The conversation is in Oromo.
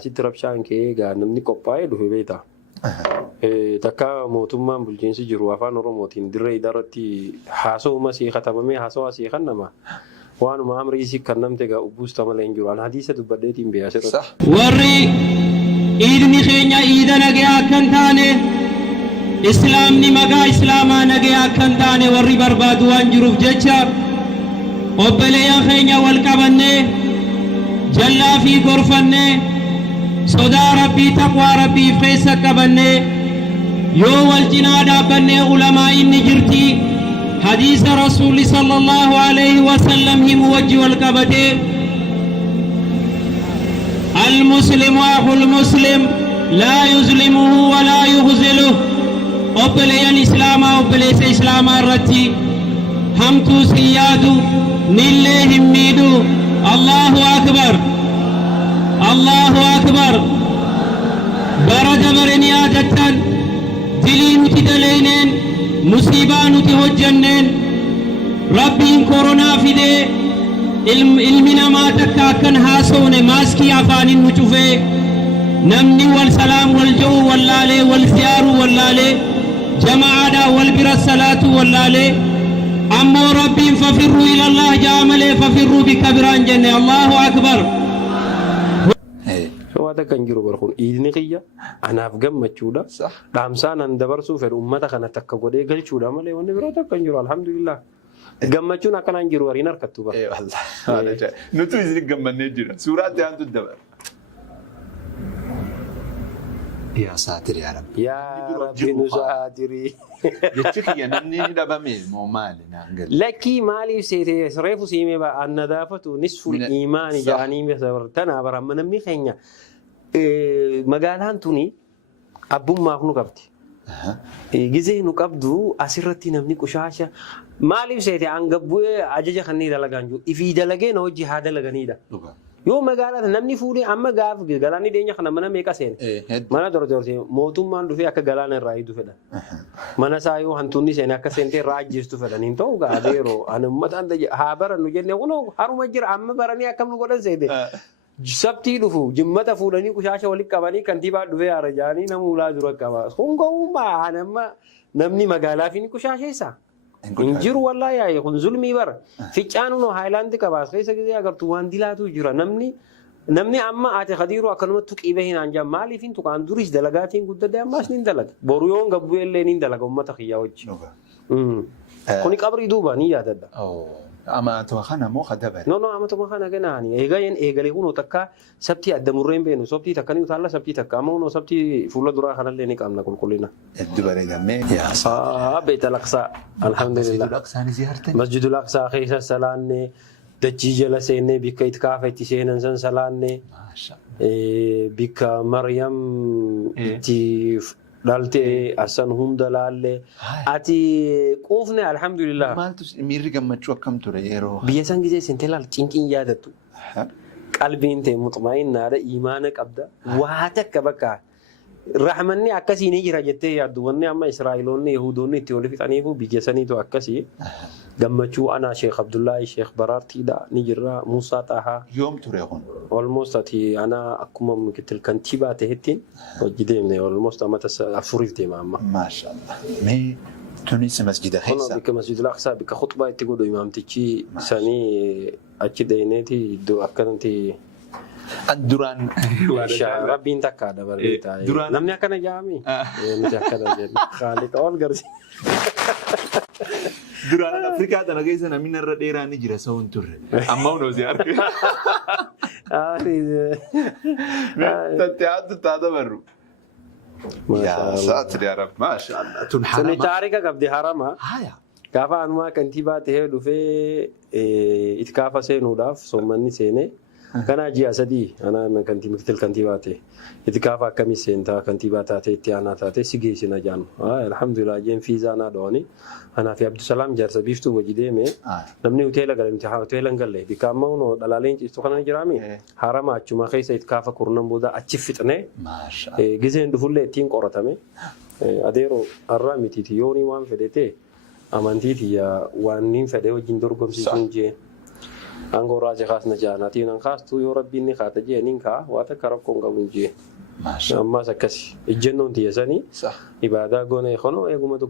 asitti rabshaan kee egaa namni qophaa'ee dhufe beektaa. Takka mootummaan bulchiinsi jiru afaan Oromootiin dirree idaarratti haasawuma sii katabamee haasawaa sii kannama. Waanuma amrii sii kannamte egaa ubbuusta malee hin jiru. An hadiisa dubbadheetiin beeyasirra. Warri iidni keenya iida nagee akkan taane islaamni magaa islaamaa nagee akkan taane warri barbaadu waan jiruuf jecha obboleeyyan keenya wal qabannee jallaa fi gorfannee sodaa rabbii taqwaa rabbiif keessa qabannee yoo wal cinaa dhaabbannee ulamaa inni jirti hadiisa rasuulli sallallahu alayhi wasallam himu wajji wal qabatee المسلم أخو المسلم لا يظلمه ولا يخذله أبلي الإسلام أبلي إسلام الرتي همتو سيادو نله ميدو الله أكبر الله أكبر برد برنيا جتن دلين تدلينين مصيبان تهجنين ربي كورونا في ده ilmina maa takka akkan haasawne maaskii afaanin nu cufee namni wal salaam wal ja'u wallaalee wal ziyaaru wallaalee jama'aadhaa wal bira salaatu wallaalee ammoo rabbiin fafirruu ilallah ja'a malee fafirruu bikka biraan jenne allahu akbar. Waata kan jiru barkuun iidni qiyya anaaf gammachuudha. Dhaamsaan an dabarsuu fedhu uummata kana takka godhee galchuudha malee wanni biroo takka hin jiru alhamdulillah. Gammachuun akkanaan jiru wariin harkattu bara. Wallahi. Nutu isin gammannee jira. Suuraatti aantu dabar. Yaa saatir yaa Rabbi. Yaa Rabbi nu saatiri. Jechi kiyya namni ni dhabame moo maali naan gal. Lakkii maaliif seete reefu siimee ba annadaafatu nisful iimaani ja'anii tanaa bara amma namni keenya magaalaan tuni abbummaaf nu qabdi. Gizee nu qabdu asirratti namni qushaasha maaliif seete angabbu'ee ajaja kanneen dalagaan jiru ifii dalagee na hojii haa dalaganiidha. Yoo magaalaa namni fuudhee amma gaaf galaanni deenya kana mana meeqa seene mana dorgorsee mootummaan dhufee akka galaana irraa hiidu fedhan. Mana isaa yoo hantuunni seene akka seentee irraa ajjeestu fedhan hin ta'u gaadeeroo ani uummataan haa barannu jennee kunoo haruma jira amma baranii akkam nu godhan seete. Sabtii dhufu jimmata fuudhanii qushaasha walitti qabanii kantiibaa dhufee haara jaanii nama ulaa dura qaba. Kun ga'ummaa namni magaalaa fi qushaasheessa. Injiru wallahi yaa'e kun zulmii bara. Ficcaan unoo haayilaandii qabaas keessa gisee agartuu waan dilaatu jira. Namni amma ati khadiiruu akkanumatti qiibee hin anjaa maaliif hin tuqaan duris dalagaatiin guddadee ammaas ni dalaga. Boru yoon gabbuu illee ni dalaga uummata kiyyaa wajji. Kuni qabrii duuba ni yaadadha. Ama tuma kana moo kadabare? No ama tuma kana ganaani. Eegalee kunoo takka sabtii adda murreen beenu sabtii takka ni utaalla sabtii takka amma kunoo sabtii fuula duraa kanallee ni qabna qulqullina. Hedduu bareedamee. Beeta Laqsaa alhamdulillah. Masjidul Aqsaa keessa salaannee dachii jala seennee bikka itti kaafa itti seenan san salaannee bikka Maryam itti dhalte asan hunda laalle ati quufne alhamdulillah. Maaltu miirri gammachuu akkam ture yeroo biyya san gisee sentee laal cinqiin yaadattu qalbiin ta'e muxmaa'innaadha imaana qabda waa takka bakka rahmanni akkasii ni jira jettee yaaddu wanni amma Israa'eloonni Yahudoonni itti wal fixaniifu biyya saniitu akkasii gammachuu ana Sheekh Abdullahi Sheekh Baraartiidha ni jirra Muusaa Xaahaa yoom ture kun almost ati ana akkuma mikil kantiibaa ta'ettiin hojii deemne almost amata afuriif deema amma maashaallah mee tunis masjida keessa bikka masjidul Aqsaa bikka khutbaa itti godhu imaamtichi sanii achi dheeneeti iddoo akkanatti duraan rabbiin takka dabareeta namni akkana jaami nuti akkana jenna Khaaliqa ol garsi duraan Afrikaa tana keessa namni irra dheeraa ni jira sa'uun turre amma hunoo si arge tattaatu taata barru yaa saatir yaa Rabbi maashaallah tun harama tuni taarika qabdi harama gaafa anumaa kantiibaa ta'ee dhufee itti kaafa seenuudhaaf soommanni seenee kana ji'a sadii ana mikil kantiibaa ta'e itti kaafa akkamii seentaa kantiibaa taatee itti aanaa taatee si geessina jaanu alhamdulillah jeen fiizaa naa dhooni anaa fi Abdusalaam jaarsa biiftuu wajji deeme namni hoteela galamti hoteela hin galle bikka amma unoo dhalaaleen ciistu kana jiraami harama achuma keessa itti kaafa kurnan booda achi fixne giseen dhufullee ittiin qoratame adeeroo har'aa mitiiti yoonii waan fedhete amantiiti waan niin fedhe wajjin dorgomsiisuun jee أنقول راجع خاص نجانا تينا خاص تو يا ربي إني خاتجي إنك واتكرب كونغ منجي ما شاء الله أما سكسي الجنة تيساني صح إبادة قونا يخونو يقوم دكتور